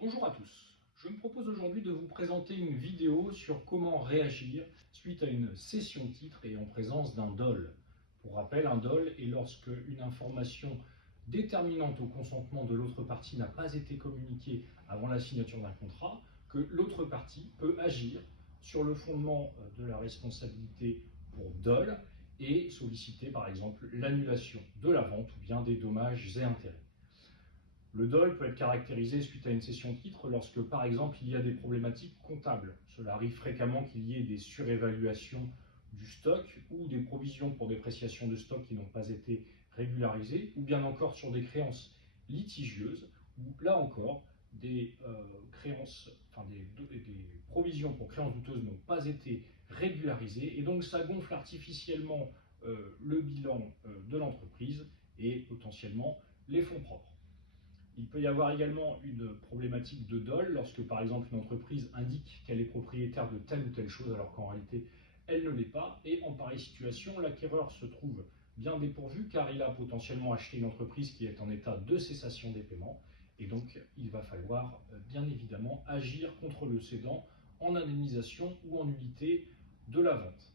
Bonjour à tous, je me propose aujourd'hui de vous présenter une vidéo sur comment réagir suite à une cession de titre et en présence d'un dol. Pour rappel, un dol est lorsque une information déterminante au consentement de l'autre partie n'a pas été communiquée avant la signature d'un contrat, que l'autre partie peut agir sur le fondement de la responsabilité pour dol et solliciter par exemple l'annulation de la vente ou bien des dommages et intérêts. Le dol peut être caractérisé suite à une cession de titre lorsque, par exemple, il y a des problématiques comptables. Cela arrive fréquemment qu'il y ait des surévaluations du stock ou des provisions pour dépréciation de stock qui n'ont pas été régularisées, ou bien encore sur des créances litigieuses, où là encore, des provisions pour créances douteuses n'ont pas été régularisées, et donc ça gonfle artificiellement le bilan de l'entreprise et potentiellement les fonds propres. Il peut y avoir également une problématique de dol lorsque, par exemple, une entreprise indique qu'elle est propriétaire de telle ou telle chose alors qu'en réalité, elle ne l'est pas. Et en pareille situation, l'acquéreur se trouve bien dépourvu car il a potentiellement acheté une entreprise qui est en état de cessation des paiements. Et donc, il va falloir bien évidemment agir contre le cédant en indemnisation ou en nullité de la vente.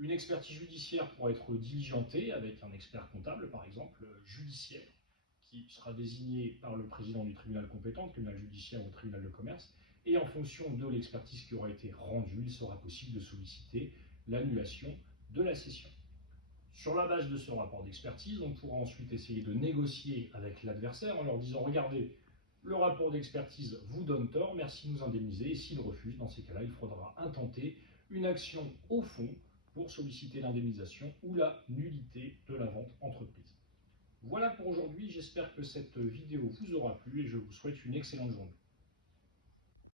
Une expertise judiciaire pourra être diligentée avec un expert comptable, par exemple, judiciaire, qui sera désigné par le président du tribunal compétent, le tribunal judiciaire ou le tribunal de commerce, et en fonction de l'expertise qui aura été rendue, il sera possible de solliciter l'annulation de la cession. Sur la base de ce rapport d'expertise, on pourra ensuite essayer de négocier avec l'adversaire en leur disant « Regardez, le rapport d'expertise vous donne tort, merci de nous indemniser » et s'il refuse, dans ces cas-là, il faudra intenter une action au fond pour solliciter l'indemnisation ou la nullité de la vente entreprise. Voilà pour aujourd'hui, j'espère que cette vidéo vous aura plu et je vous souhaite une excellente journée.